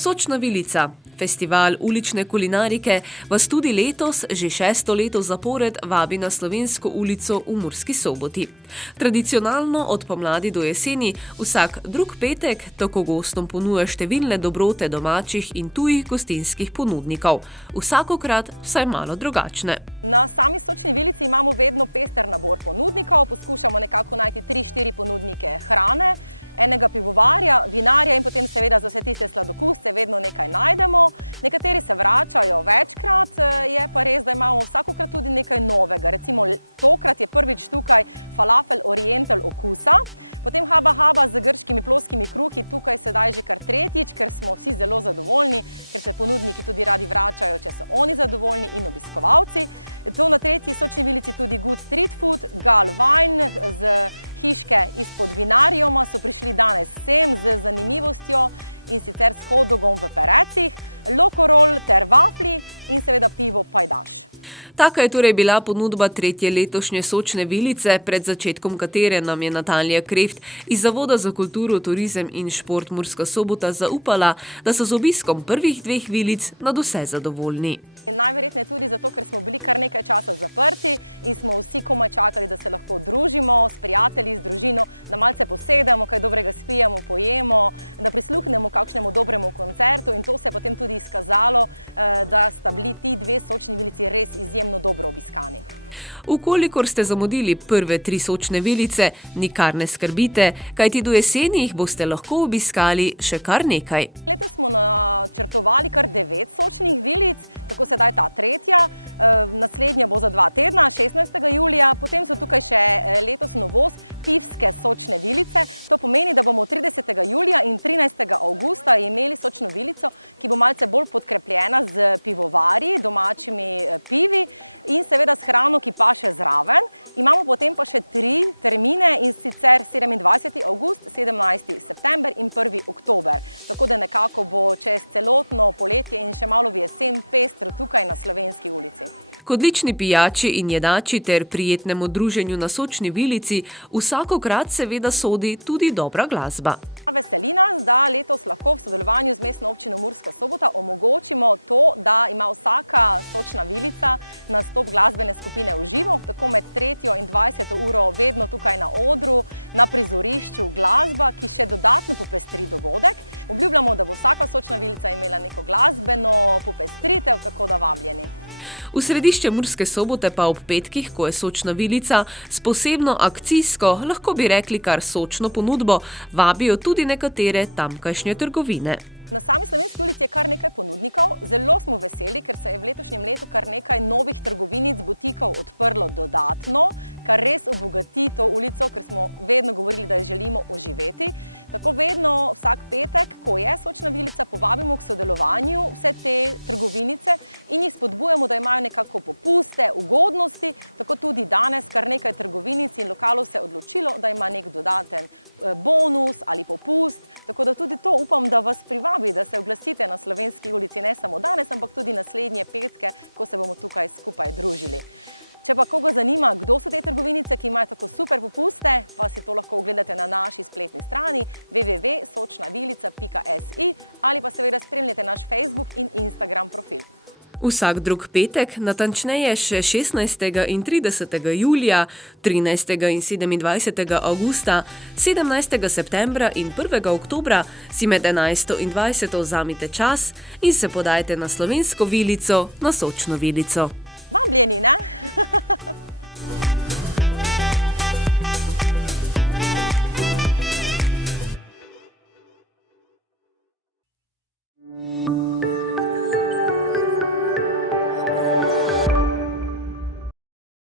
Sočna vilica, festival ulične kulinarike, vas tudi letos, že 6. leto zapored, vabi na Slovensko ulico v Murski Soboti. Tradicionalno od pomladi do jeseni vsak drug petek tako gostom ponuja številne dobrote domačih in tujih gostinskih ponudnikov, vsakokrat vsaj malo drugačne. Taka je torej bila ponudba tretje letošnje sočne vilice, pred začetkom katere nam je Natalija Kreft iz Zavoda za kulturo, turizem in šport Murska Sobota zaupala, da so z obiskom prvih 2 vilic nadvse zadovoljni. Vkolikor ste zamudili prve 3 sočne vilice, nikar ne skrbite, kajti do jeseni jih boste lahko obiskali še kar nekaj. K odlični pijači in jedači ter prijetnemu druženju na sočni vilici vsakokrat seveda sodi tudi dobra glasba. V središče Murske Sobote pa ob petkih, ko je sočna vilica, s posebno akcijsko, lahko bi rekli kar sočno ponudbo, vabijo tudi nekatere tamkajšnje trgovine. Vsak drug petek, natančneje še 16. in 30. julija, 13. in 27. avgusta, 17. septembra in 1. oktobra si med 11. in 20. vzamite čas in se podajte na Slovensko vilico, na sočno vilico.